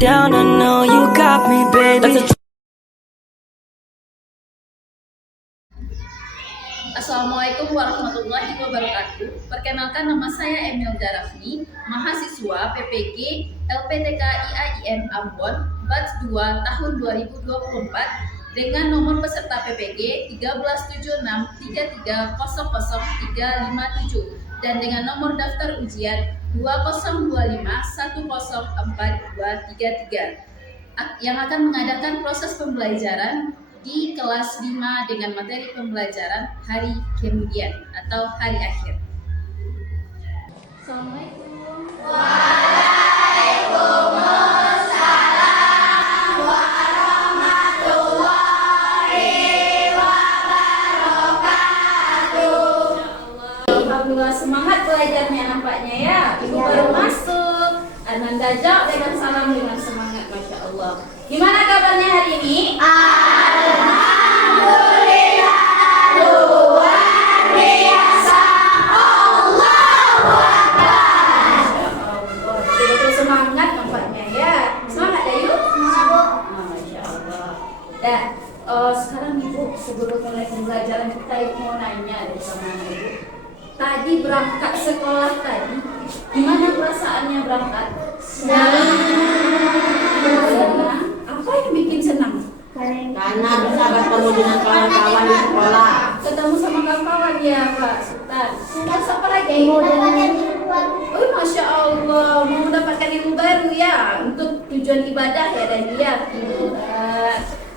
down, I know you got me, baby. Assalamualaikum warahmatullahi wabarakatuh. Perkenalkan, nama saya Emil Darafni, mahasiswa PPG LPTK IAIN Ambon, batch 2 tahun 2024 dengan nomor peserta PPG 13263300357 dan dengan nomor daftar ujian 2025104233 yang akan mengadakan proses pembelajaran di kelas 5 dengan materi pembelajaran hari kemudian atau hari akhir. Assalamualaikum. Waalaikumsalam warahmatullahi wabarakatuh. Alhamdulillah, semangat belajarnya nampaknya ya. Ibu baru masuk. Ananda jawab dengan salam dengan semangat, Masya Allah. Gimana kabarnya hari ini? Alhamdulillah, luar biasa. Allahu Akbar. Masya Allah, betul-betul semangat nampaknya ya. Semangat ya yuk? Masya Allah. Dan sekarang Ibu, sebelum mulai pembelajaran kita, Ibu mau nanya dari sama Ibu. Tadi berangkat sekolah tadi, gimana perasaannya berangkat? Senang. Apa yang bikin senang? Karena bisa bertemu dengan kawan-kawan di sekolah. Ketemu sama kawan-kawan ya Pak Sultan. Terus apa lagi? Oh, Masya Allah, mau mendapatkan ilmu baru ya untuk tujuan ibadah ya dan dia.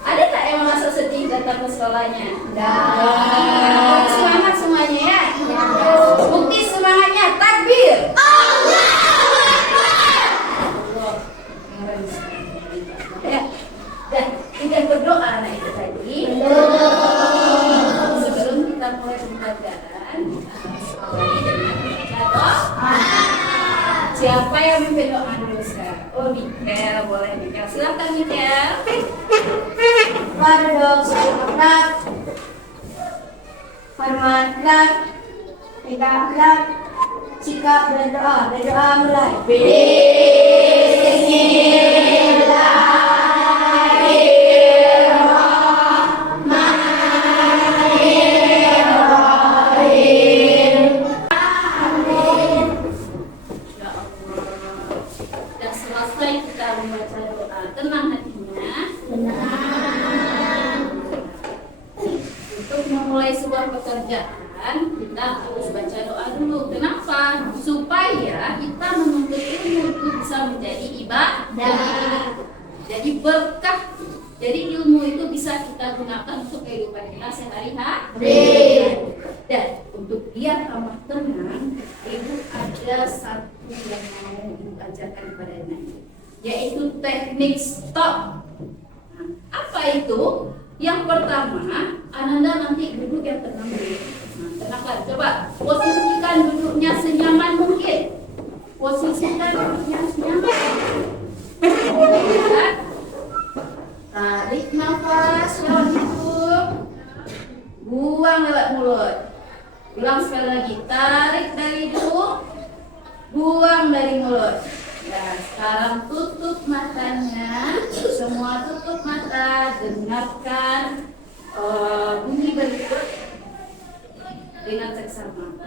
Ada tak yang merasa sedih datang ke sekolahnya? Tidak. Semangat semuanya ya. Bukti semangatnya, takbir. Dan kita berdoa anak itu tadi. Sebelum kita mulai pembelajaran, awali dengan doa. Siapa yang memimpin doa dulu sekarang? Oh, Mikel, boleh Mikel. Silakan Mikel. Pada sahabat, hormatlah, tegaklah, sikap berdoa mulai. Dan selesai kita membaca doa, tenang hatinya. Untuk memulai sebuah pekerjaan, kita harus baca doa dulu. Kenapa? Supaya kita menuntut ilmu itu bisa menjadi ibadah. Jadi berkah. Jadi ilmu itu bisa kita gunakan untuk kehidupan kita sehari-hari. Dan untuk biar tambah tenang, Ibu ada satu yang mau Ibu ajarkan kepada Ibu, yaitu teknik stop. Nah, apa itu? Yang pertama, Ananda nanti duduk yang tenang dulu. Nah, tenanglah. Coba posisikan duduknya senyaman mungkin. Posisikan duduknya senyaman. Kemudian, tarik nafas lewat hidung, buang lewat mulut. Ulang sekali lagi, tarik dari hidung, buang dari mulut. Nah, sekarang tutup matanya, semua tutup mata, dengarkan bunyi berikut dengan seksama.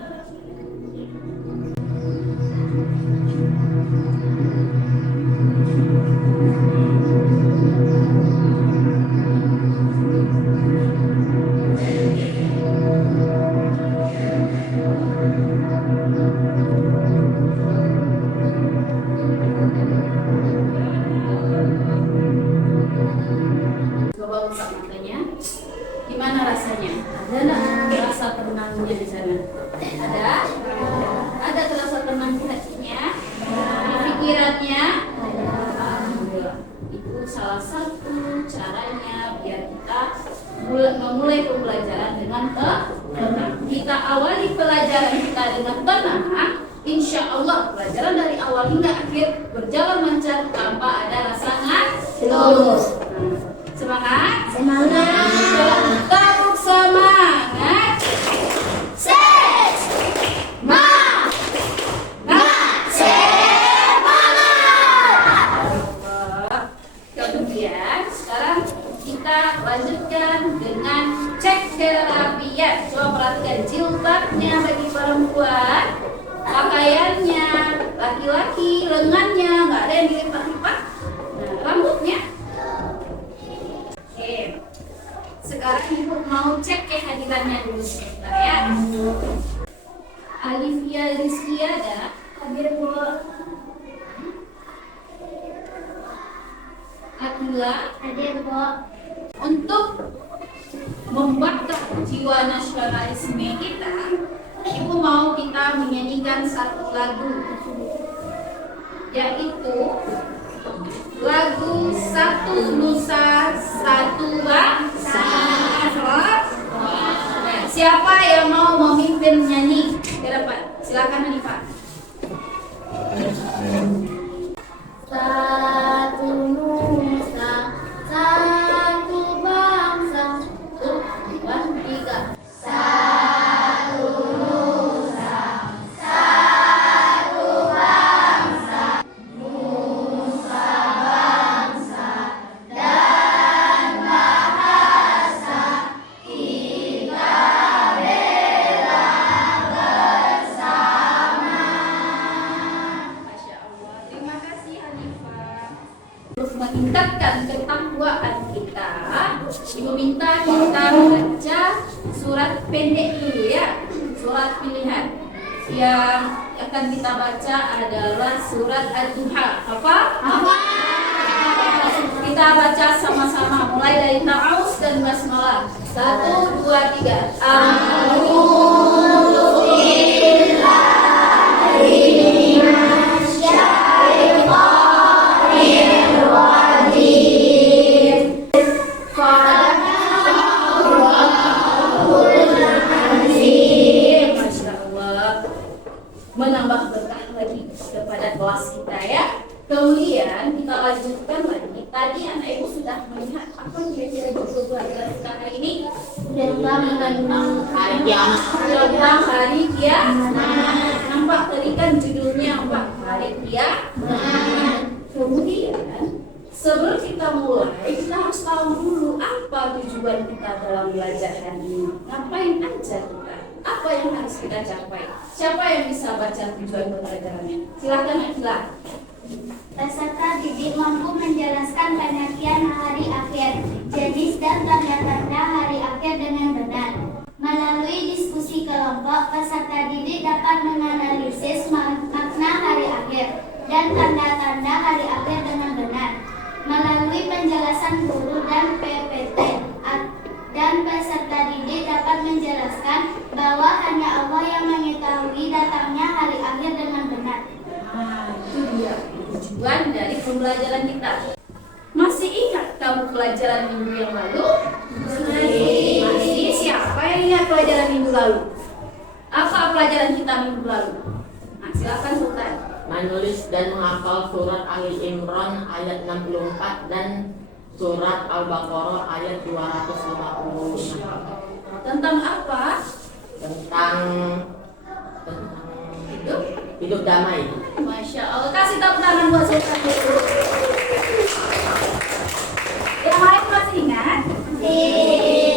Coba buka matanya. Gimana rasanya? Ada nggak rasa tenangnya di sana? Ada? Ada terasa tenang di hatinya? Di pikirannya? Alhamdulillah. Itu salah satu caranya biar kita memulai pembelajaran dengan tenang. Kita awali pelajaran kita dengan tenang. Insya Allah pelajaran dari awal hingga akhir berjalan lancar tanpa ada rasa ngantuk. Semangat? Semangat. Tepuk semangat. Semangat. silakan jilbabnya bagi perempuan, pakaiannya, laki-laki lengannya nggak ada yang dilipat-lipat, nah, rambutnya. Oke, sekarang ibu mau cek kehadirannya dulu sebentar ya. Alifia Rizkia ada hadir Bu. Akila Hadir, Bu. untuk membakar jiwa nasionalisme kita, ibu mau kita menyanyikan satu lagu, yaitu lagu Satu Nusa Satu Bangsa. Nah, siapa yang mau memimpin nyanyi ke depan? Silakan Hanifah. Satu nusa, satu bangsa. One, tiga. Masya Allah. Terima kasih Hanifah. Untuk meningkatkan ketakwaan kita, ibu minta kita baca surat pendek dulu ya, surat pilihan. Yang akan kita baca adalah surat Ad-Duha. Apa? Kita baca sama-sama mulai dari Ta'awuz dan Basmalah. 1, 2, 3. Masya Allah, menambah berkah lagi kepada kelas kita ya. Kemudian kita lanjutkan lagi. Tadi anak ibu sudah melihat apa kira-kira judul pelajaran kita hari ini? Tentang Hari kiamat. Tentang hari kiamat. Nampak tadi kan judulnya apa? Hari kiamat. Kemudian sebelum kita mulai, kita harus tahu dulu apa tujuan kita dalam belajar hari ini. Ngapain aja kita? Apa yang harus kita capai? Siapa yang bisa baca tujuan pembelajarannya? Silakan Akila. peserta didik mampu menjelaskan pengertian hari akhir, jenis dan tanda-tanda hari akhir dengan benar. Melalui diskusi kelompok, peserta didik dapat menganalisis makna hari akhir dan tanda-tanda hari akhir dengan benar. Melalui penjelasan guru dan PPT, dan peserta didik dapat menjelaskan bahwa hanya Allah yang mengetahui datangnya hari akhir dengan benar. Nah, itu dia tujuan dari pembelajaran kita. Masih ingat kamu pelajaran minggu yang lalu? Masih. Siapa yang ingat pelajaran minggu lalu? Apa pelajaran kita minggu lalu? Nah, silakan Sultan. Menulis dan menghafal surat Ali Imran ayat 64 dan surat Al-Baqarah ayat 250. Tentang apa? Tentang Hidup. hidup damai. Masya Allah. Kasih tepuk tangan buat Sultan dulu. Yang lain masih ingat?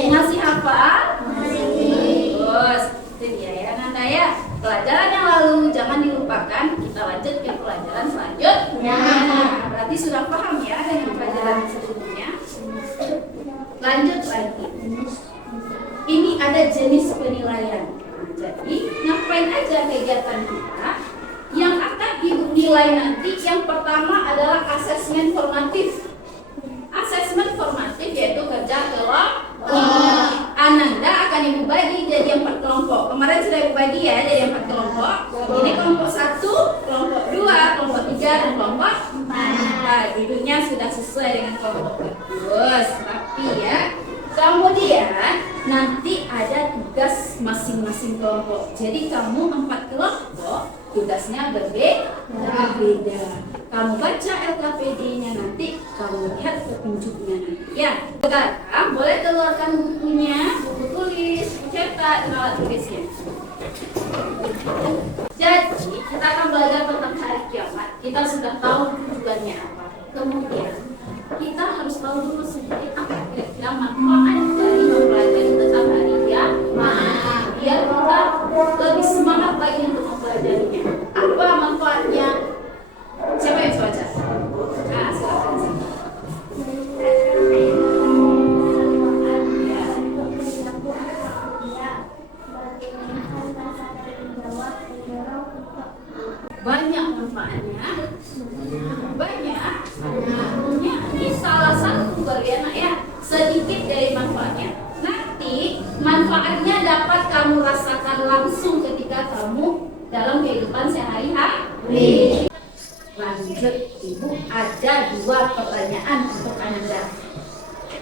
Masih hafal? Terus, itu dia ya Nanda ya. Pelajaran yang lalu jangan dilupakan. Kita lanjut ke pelajaran selanjutnya. Berarti sudah paham ya dengan pelajaran sebelumnya. Lanjut lagi. Ini ada jenis penilaian. Jadi, ngapain aja kegiatan kita? Yang akan ibu nilai nanti yang pertama adalah asesmen formatif. Asesmen formatif yaitu kerja kelompok. Ananda akan ibu bagi jadi 4 kelompok. Kemarin sudah ibu bagi ya jadi 4 kelompok. Ini kelompok 1, kelompok 2, kelompok 3, dan kelompok 4. Nah, duduknya sudah sesuai dengan kelompok bagus. Tapi ya, kemudian nanti ada tugas masing-masing kelompok. Jadi kamu 4 kelompok, tugasnya berbeda. Kamu baca LKPD-nya nanti, kamu lihat petunjuknya nanti. Ya, sekarang boleh keluarkan bukunya, buku tulis, cetak, dan alat tulisnya. Jadi kita akan belajar tentang hari kiamat. Kita sudah tahu tujuannya apa. Kemudian kita harus tahu dulu sendiri apa kira-kira manfaat dari mempelajari tentang hari kiamat. kamu rasakan langsung ketika kamu dalam kehidupan sehari-hari? Lanjut, Ibu ada 2 pertanyaan untuk Anda.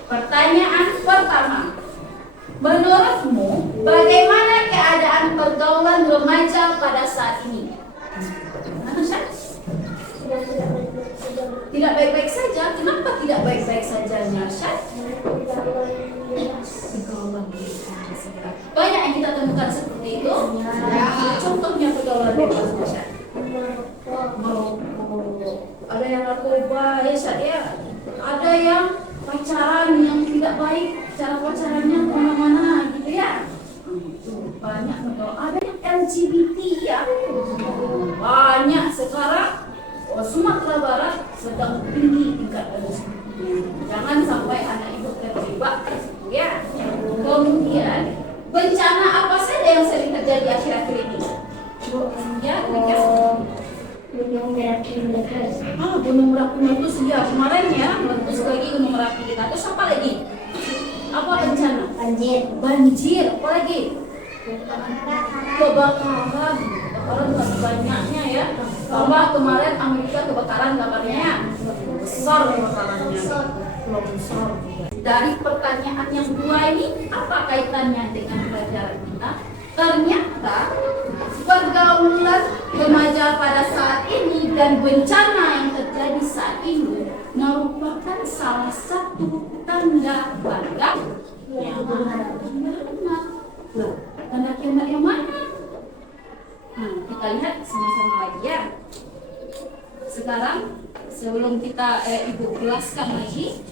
Pertanyaan pertama, menurutmu bagaimana keadaan pergaulan remaja pada saat ini? Tidak baik-baik saja. Kenapa tidak baik-baik saja, Narsyad? Banyak yang kita temukan seperti itu. Contohnya pergaulan bebas, Narsyad. Ada yang narkoba, ya Syad, ya. Ada yang pacaran yang tidak baik, cara pacarannya kemana-mana gitu ya. Banyak. Ada yang LGBT ya. Banyak sekarang. Sumatera Barat sedang tinggi tingkat LGBT. Jangan sampai anak ibu terjebak ya. Kemudian bencana apa saja yang sering terjadi akhir-akhir ini? Ya, Gunung Merapi meletus ya kemarin ya, meletus lagi Gunung Merapi kita. Terus apa lagi? Apa bencana? Banjir. Apa lagi? Kebakaran banyaknya ya. Kalau kemarin Amerika kebakaran kabarnya besar kebakarannya. Longsor. Dari pertanyaan yang 2 ini apa kaitannya dengan pelajaran kita? Ternyata pergaulan remaja pada saat ini dan bencana yang terjadi saat ini merupakan salah satu tanda tanda kiamat yang mana? Kita lihat sama-sama lagi ya. Sekarang sebelum kita Ibu jelaskan lagi,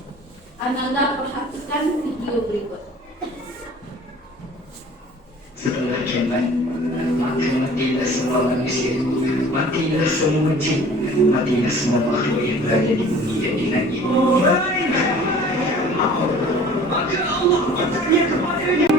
Anda perhatikan video berikut. Setelah kiamat, maka matilah semua manusia, matilah semua jin, matilah semua makhluk yang berada di bumi dan di langit. Maka Allah bertanya kepadanya.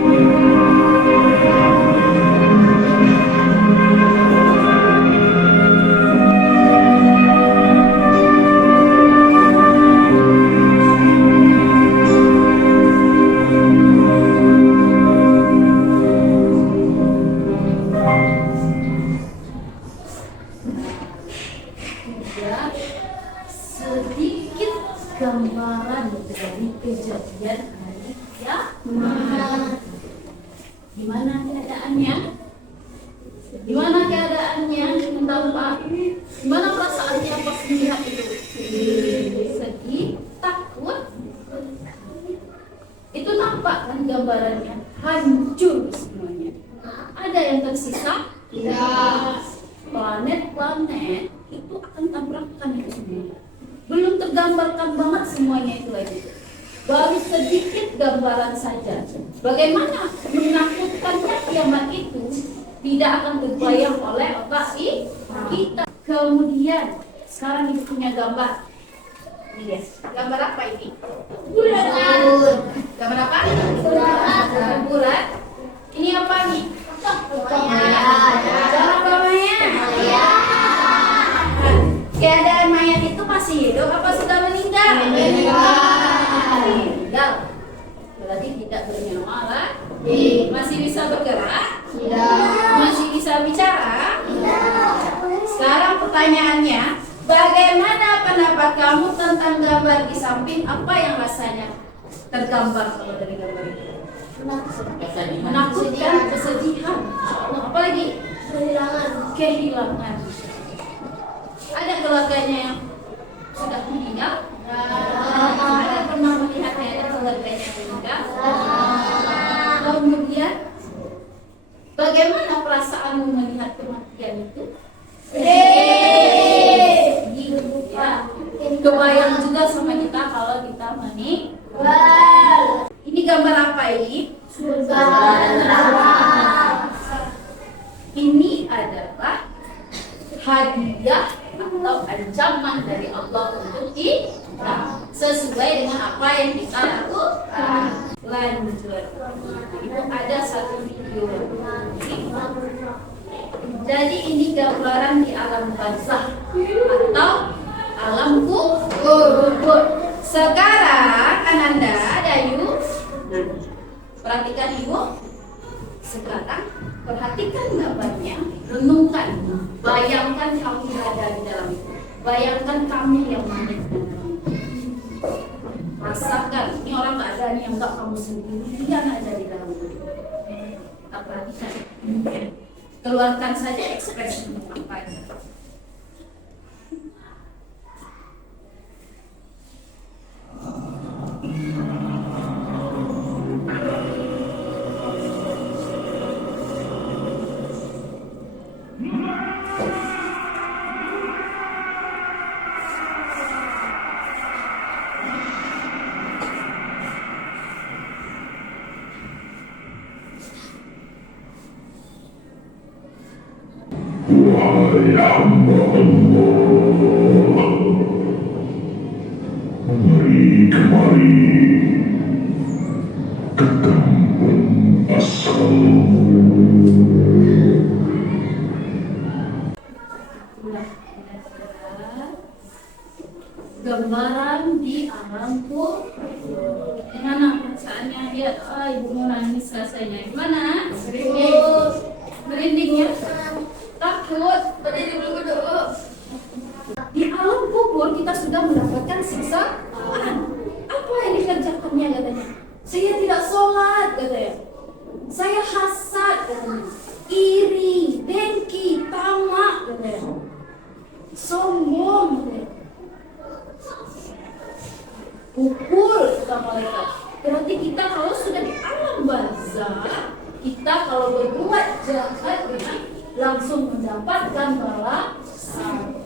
Sedikit gambaran dari kejadian hari kiamat. Gimana keadaannya? Gimana keadaannya? Entah Pak. Gimana perasaannya pas melihat itu? Sedih, takut. Itu nampak kan gambarannya? Hancur semuanya. Ada yang tersisa? Tidak. Planet-planet itu akan tabrakan itu semua. Belum tergambarkan banget semuanya itu lagi. Baru sedikit gambaran saja. Bagaimana menakutkannya kiamat itu tidak akan terbayang oleh otak kita. Kemudian sekarang Ibu punya gambar. Iya. Gambar apa ini? Bulan. Gambar apa? Bulan. Ini apa nih? Cara bawahnya? Keadaan mayat itu masih hidup apa sudah meninggal? Meninggal. Berarti tidak bernyawa lah. Masih bisa bergerak? Tidak. Masih bisa bicara? Tidak. Sekarang pertanyaannya, bagaimana pendapat kamu tentang gambar di samping? Apa yang rasanya tergambar kalau dari gambar itu? Menakutkan, kesedihan. Apa lagi? Kehilangan. Ada keluarganya yang sudah meninggal? Ada pernah melihat ada keluarganya yang meninggal? Kemudian bagaimana perasaanmu melihat kematian itu? Ya. Kebayang juga sama kita kalau kita meninggal. Ini gambar apa ini? Surga dan neraka. Ini adalah hadiah atau ancaman dari Allah untuk kita sesuai dengan apa yang kita lakukan. Lanjut. Itu ada satu video. Jadi ini gambaran di alam barzakh atau alam kubur. Sekarang Ananda, Dayu, perhatikan Ibu. Sekarang perhatikan gambarnya, renungkan, bayangkan kamu berada di dalam itu, bayangkan kamu yang ada di dalam itu. Rasakan, ini orang nggak ada nih, enggak, kamu sendirian ada di dalam itu. Perhatikan, keluarkan saja ekspresi apa aja. Wahai hamba Allah, mari kemari ke kampung asalmu. Gambaran di alam kubur. Gimana perasaannya? Lihat, ibu mau nangis rasanya. Gimana? Merinding ya? Takut? Berdiri dulu. Di alam kubur kita sudah mendapatkan siksaan. Apa yang dikerjakannya katanya? Saya tidak sholat katanya. Saya hasad katanya. Iri, dengki, tamak katanya. Sombong katanya. Pukul kata malaikat. Berarti kita kalau sudah di alam barzakh, kita kalau berbuat jahat langsung mendapatkan balasan.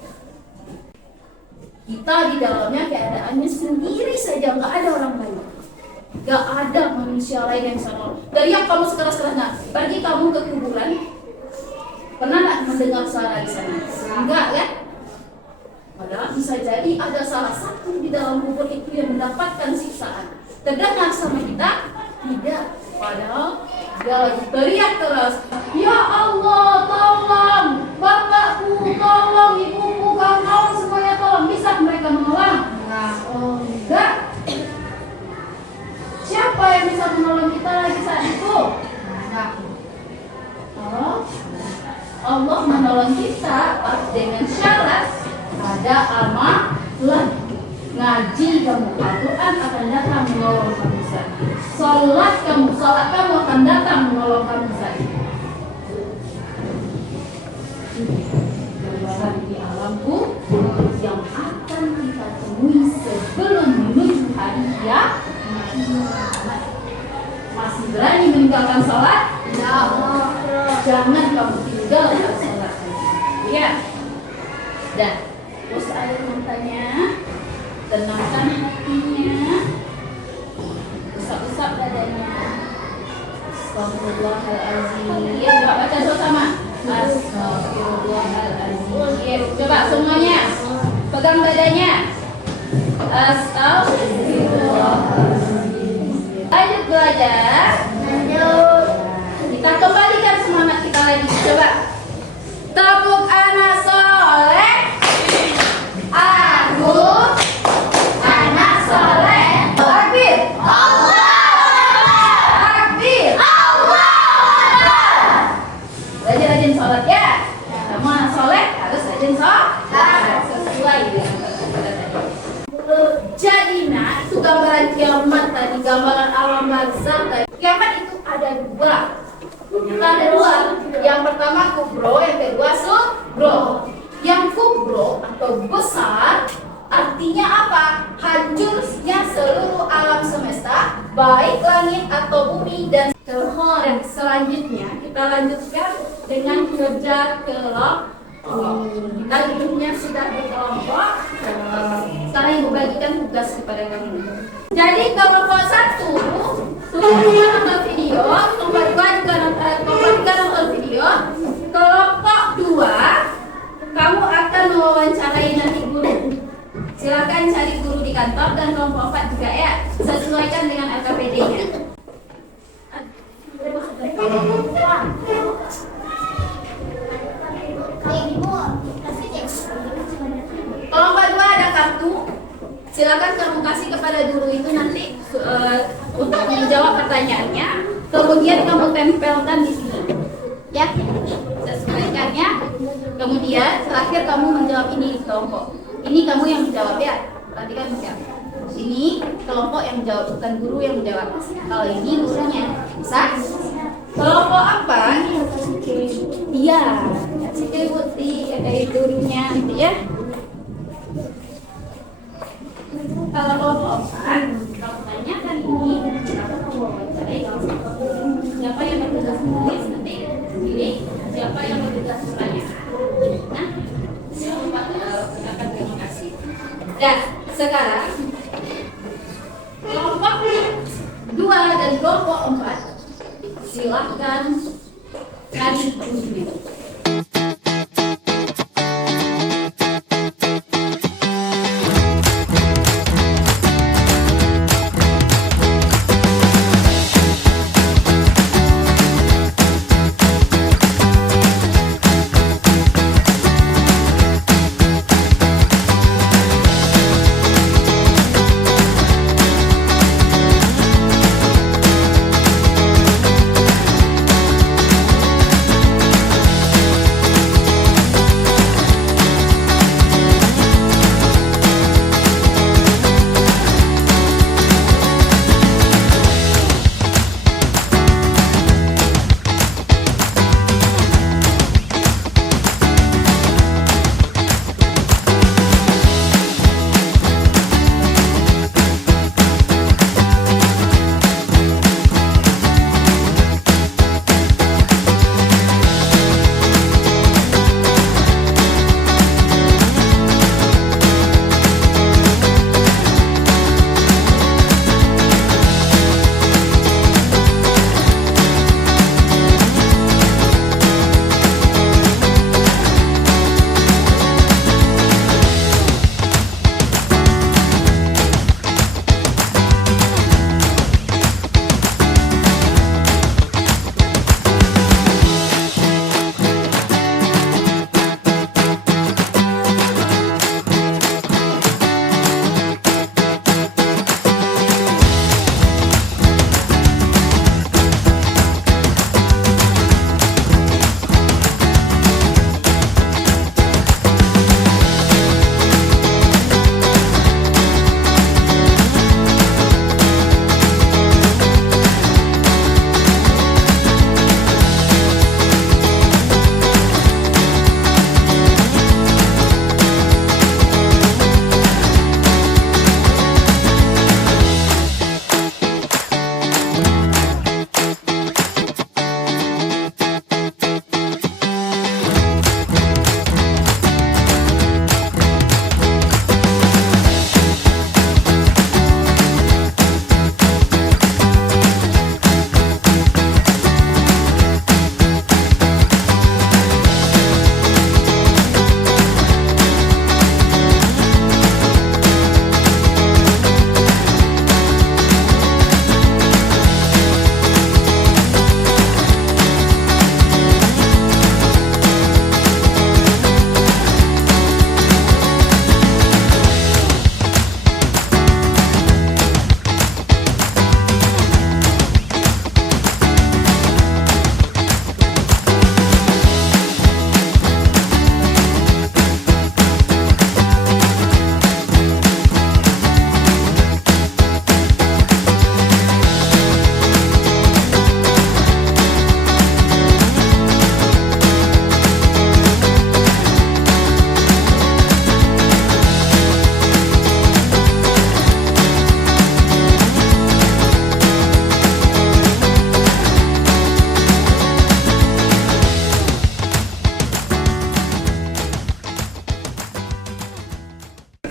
Kita di dalamnya keadaannya sendiri saja, nggak ada orang lain, nggak ada manusia lain yang bisa nolong. Teriak kamu sekeras-kerasnya, pergi kamu ke kuburan. Pernah nggak mendengar suara di sana? Enggak kan? Padahal bisa jadi ada salah satu di dalam kubur itu yang mendapatkan siksaan. Terdengar sama kita? Tidak. Padahal dia lagi teriak keras, ya Allah tolong, bapakku tolong, ibuku, kawan-kawan semuanya tolong. Bisa mereka menolong? Oh enggak. Siapa yang bisa menolong kita lagi saat itu? Allah menolong kita dengan syarat ada amalan. Ngaji kamu, Al-Quran akan datang menolong kamu saat. Salat kamu akan datang menolong kamu saat. Gambaran di alamku yang akan kita temui sebelum menuju hari kiamat. Masih berani meninggalkan salat? Jangan kamu tinggalkan salat. Ya. Dan terus air matanya, tenangkan hatinya, usap-usap dadanya. Astagfirullahaladzim. Coba baca sama. Astagfirullahaladzim. Coba semuanya pegang dadanya. Astagfirullahaladzim. Lanjut belajar. Kita kembalikan semangat kita lagi. Coba tepuk anak soleh. Aku anak soleh. Takbir. Takbir. Rajin-rajin sholat ya. Kamu anak soleh harus rajin sholat sesuai dengan kata tadi. Jadi itu gambaran kiamat tadi, gambaran alam barzakh tadi. Kiamat itu ada dua. Kita ada dua. Yang pertama kubro, yang kedua sugro. Yang kubro atau besar artinya apa? Hancurnya seluruh alam semesta, baik langit atau bumi dan dan selanjutnya kita lanjutkan dengan kerja kelompok. Kita hidupnya sudah berkelompok. Sekarang ibu bagikan tugas kepada kamu. Jadi kelompok 1 nonton video, kelompok 2 juga nonton video. Kelompok 2 kamu akan mewawancarai nanti guru. Silakan cari guru di kantor, dan kelompok 4 juga ya. Sesuaikan dengan LKPD-nya. Kelompok 2 ada kartu. Silakan kamu kasih kepada guru itu nanti untuk menjawab pertanyaannya. Kemudian kamu tempelkan di sini. Kemudian terakhir kamu menjawab ini kelompok. Ini kamu yang menjawab ya. Perhatikan ya. Ini kelompok yang menjawab, bukan guru yang menjawab. Kalau ini gurunya. Bisa? Kelompok apa? Iya. Sikil putih ada gurunya nanti ya. Kalau kelompok empat, kamu tanyakan ini, kamu wawancarai siapa yang bertugas menulis nanti pilih siapa yang bertugas bertanya. Nah, siapa akan terima kasih. Dan sekarang kelompok 2 dan kelompok 4 silahkan cari gurunya.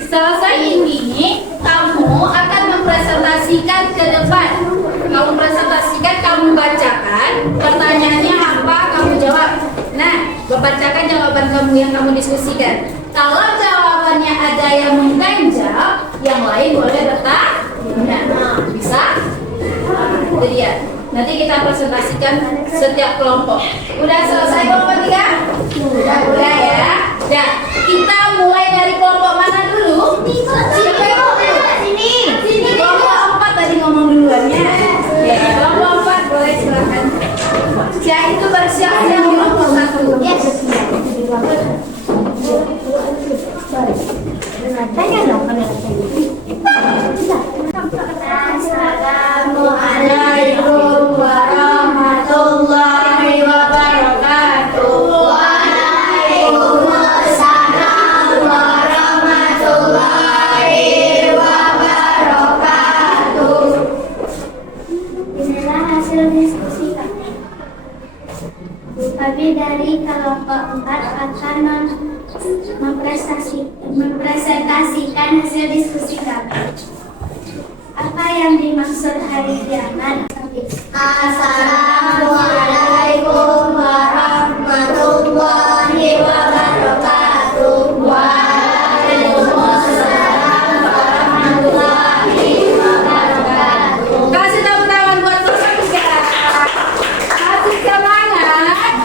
Selesai ini, kamu akan mempresentasikan ke depan. Kamu presentasikan, kamu bacakan, pertanyaannya apa, kamu jawab. Nah, bacakan jawaban kamu yang kamu diskusikan. Kalau jawabannya ada yang mengganjal, yang lain boleh bertanya. Bisa? Itu dia. Nanti kita presentasikan setiap kelompok. Udah selesai kelompok 3? Udah ya. Ya, kita mulai dari kelompok mana dulu? Siapa yang mau dulu? Sini. Kelompok 4 tadi ngomong duluannya. Ya, kelompok 4 boleh silakan. Ya, itu bersiap yang kelompok 1. Yes. Assalamualaikum warahmatullahi wabarakatuh. Waalaikumsalam warahmatullahi wabarakatuh. Inilah hasil diskusi kami. Kami dari kelompok 4 akan mempresentasikan hasil diskusi kami. Apa yang dimaksud hari kiamat? Assalamualaikum warahmatullahi wabarakatuh. Waalaikumsalam warahmatullahi wabarakatuh. Kasih tepuk tangan buat peserta. Kasih semangat.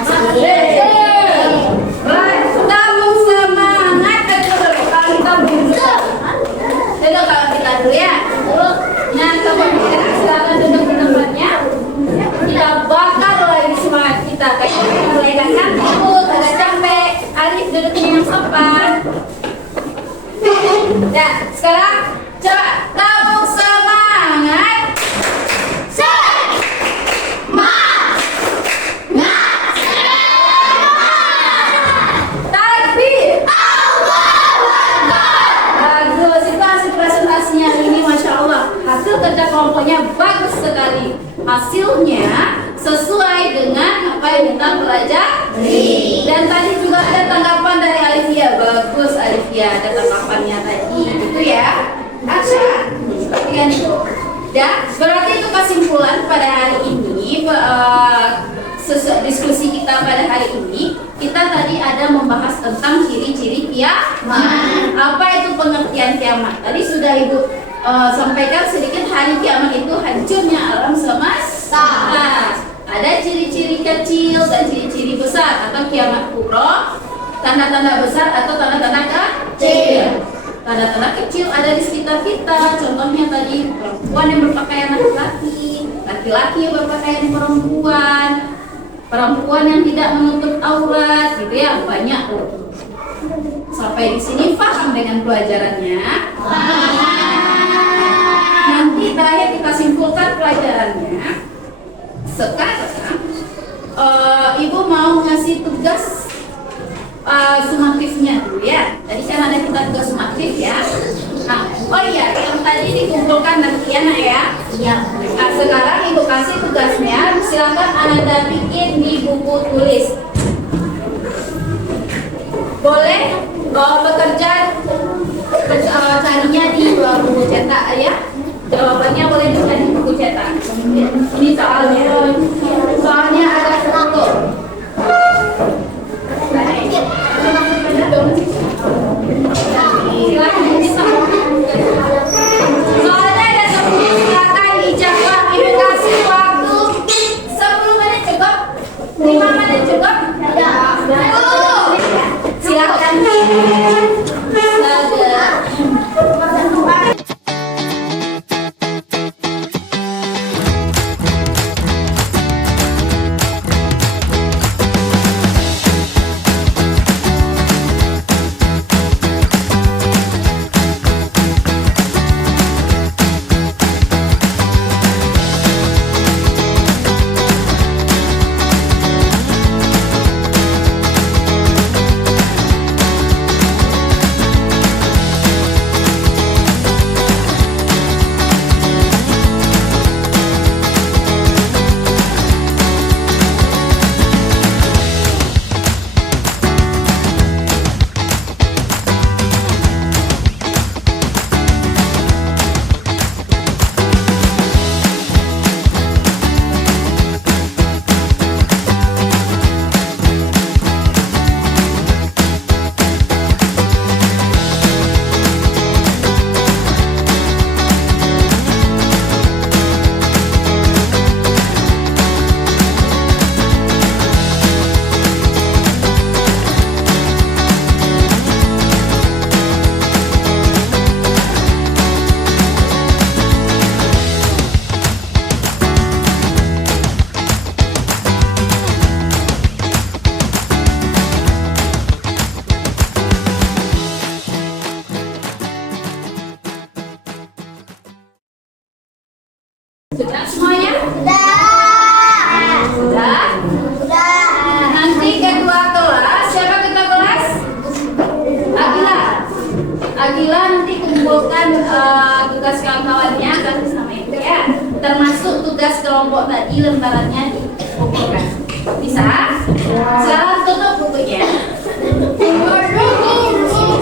Tabung semangat. Kalau kita duduk. Kalau kita dulu ya. Nah, kemudian silakan duduk di tempatnya. Kita bakar lagi semangat kita. Kayak mulai agak takut, agak capek. Alif duduknya yang sopan. Ya, sekarang coba tabung semangat. Takbir. Bagus, itu hasil presentasinya ini, Masya Allah. Hasil kerja kelompoknya bagus sekali. Hasilnya sesuai dengan apa yang kita pelajari. Dan tadi juga ada tanggapan dari Alifia. Bagus Alifia, ada tanggapannya tadi. Itu ya. Action. Perhatikan itu. Dan berarti itu kesimpulan pada hari ini. Diskusi kita pada hari ini, kita tadi ada membahas tentang ciri-ciri kiamat. Apa itu pengertian kiamat? Tadi sudah Ibu sampaikan sedikit. Hari kiamat itu hancurnya alam semesta. Nah, ada ciri-ciri kecil dan ciri-ciri besar atau kiamat kubra, tanda-tanda besar atau tanda-tanda kecil. Tanda-tanda kecil ada di sekitar kita. Contohnya tadi perempuan yang berpakaian laki-laki, laki-laki yang berpakaian perempuan, perempuan yang tidak menutup aurat, gitu ya, banyak tuh. Sampai di sini paham dengan pelajarannya? Nanti terakhir kita simpulkan pelajarannya. Sekarang Ibu mau ngasih tugas sumatifnya dulu ya. Tadi kan ada kita tugas sumatif ya. Nah, oh iya, yang tadi dikumpulkan nanti ya. Iya. Nah, sekarang Ibu kasih tugasnya. Silakan Anda bikin di buku tulis. Boleh bekerja carinya di buku cetak ya. Jawabannya boleh dicari di buku cetak. Ini soalnya ada foto. Soalnya ada 10, silakan dijawab. Ibu kasih waktu 10 menit cukup? 5 menit cukup? Silakan. tugas kawan-kawannya kasih sama ibu ya. Termasuk tugas kelompok tadi lembarannya dikumpulkan. Bisa? Sekarang tutup bukunya.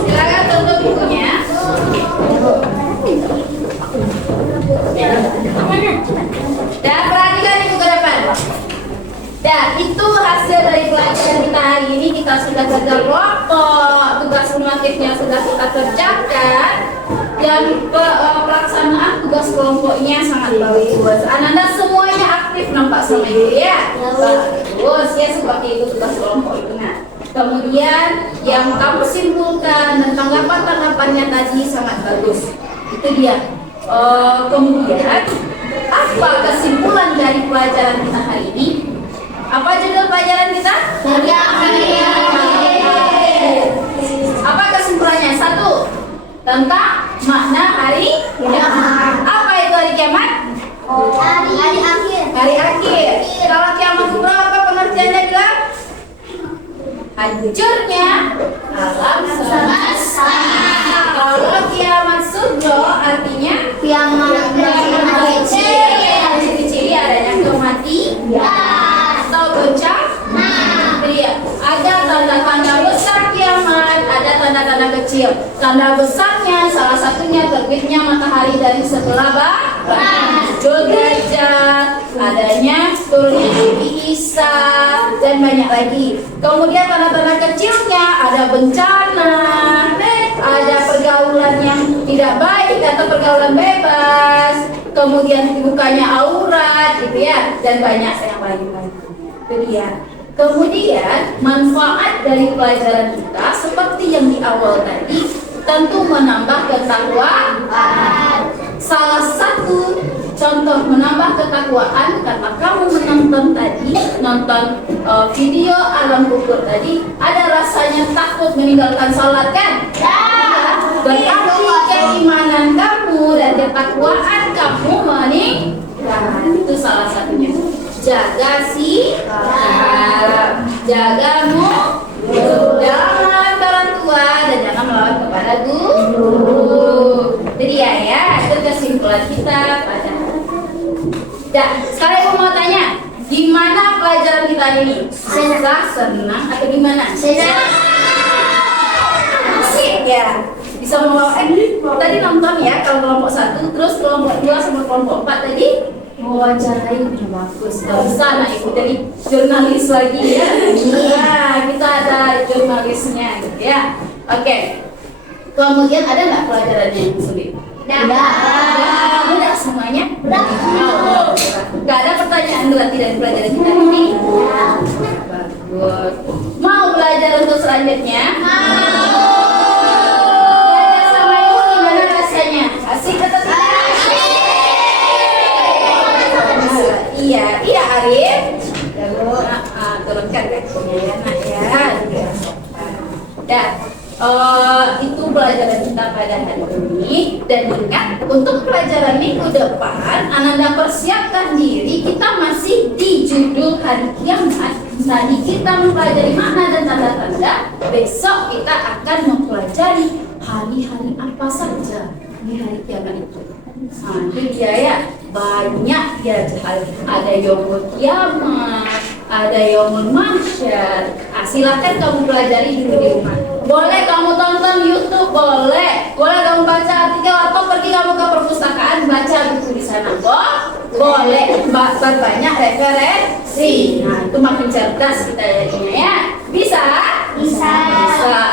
Silakan tutup bukunya. Dan perhatikan ibu ke depan. Dan itu hasil dari pelajaran kita hari ini. Kita sudah gagal kelompok, tugas normatifnya sudah kita kerjakan, dan pelaksanaan tugas kelompoknya sangat bagus. Ananda semuanya aktif nampak sama ibu ya. Bagus ya, seperti itu tugas kelompok itu. Nah, kemudian yang kamu simpulkan dan tanggapan-tanggapannya tadi sangat bagus. Itu dia. Kemudian apa kesimpulan dari pelajaran kita hari ini? Apa judul pelajaran kita? Apa kesimpulannya? 1. Tentang makna hari kiamat. Apa itu hari kiamat? Hari akhir. Hari akhir. Kalau kiamat kubra apa pengertiannya bilang? Hancurnya alam semesta. Kalau kiamat sugro artinya Kiamat ciri-ciri adanya kematian atau bencana. Iya, ada tanda-tanda besar kiamat, ada tanda-tanda kecil. Tanda besarnya salah satunya terbitnya matahari dari sebelah barat, muncul derajat, adanya turunnya Nabi Isa, dan banyak lagi. Kemudian tanda-tanda kecilnya ada bencana, ada pergaulan yang tidak baik atau pergaulan bebas, kemudian dibukanya aurat gitu ya, dan banyak yang lain-lain. Itu dia. Kemudian manfaat dari pelajaran kita seperti yang di awal tadi tentu menambah ketakwaan. Salah satu contoh menambah ketakwaan karena kamu nonton video alam kubur tadi, ada rasanya takut meninggalkan sholat kan? Berarti keimanan kamu dan ketakwaan kamu meningkat. Itu salah satunya. Jaga jagamu jangan melawan orang tua dan jangan melawan kepada guru. Jadi ya, itu kesimpulan kita pada hari ini. Sekarang ibu mau tanya, gimana pelajaran kita ini? Susah, senang, atau gimana? Senang. Asik ya. Bisa membawa tadi nonton ya, kalau kelompok 1, terus kelompok 2 sama kelompok 4 tadi mewawancarai udah bagus. Gak usah anak ibu jadi jurnalis lagi ya. Nah, kita ada jurnalisnya gitu ya. Oke. Kemudian ada nggak pelajaran yang sulit? Udah semuanya? Udah. Gak ada pertanyaan berarti dari pelajaran kita ini? Bagus. Mau belajar untuk selanjutnya? Belajar sama ibu gimana rasanya? Asik atau tidak? Iya Arif. Turunkan kakinya ya nak ya. Dan itu pelajaran kita pada hari ini. Dan ingat, untuk pelajaran minggu depan Ananda persiapkan diri. Kita masih di judul hari kiamat. Tadi kita mempelajari makna dan tanda-tanda. Besok kita akan mempelajari hari-hari apa saja di hari kiamat itu. Nah, itu dia ya, banyak ya hal. Ada yaumul kiamat, ada yaumul mahsyar. Silakan kamu pelajari dulu di rumah. Boleh kamu tonton YouTube, boleh kamu baca artikel atau pergi kamu ke perpustakaan baca buku di sana. Boleh banyak referensi. Nah, itu makin cerdas kita jadinya ya. Bisa? Bisa.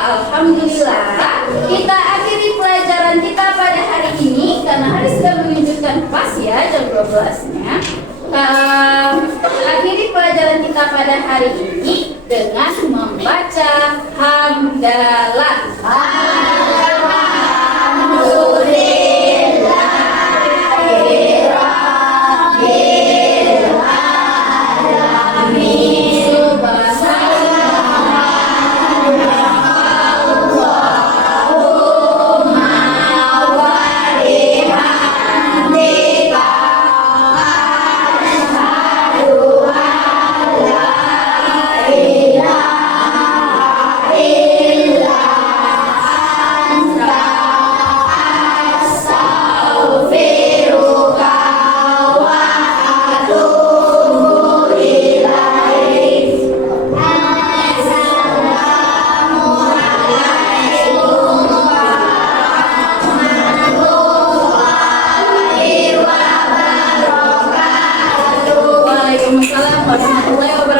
Alhamdulillah. Kita akhiri pelajaran kita pada hari ini karena hari sudah menunjukkan pas ya jam 12-nya. Akhiri pelajaran kita pada hari ini dengan membaca hamdalah. Waalaikumsalam warahmatullahi wabarakatuh.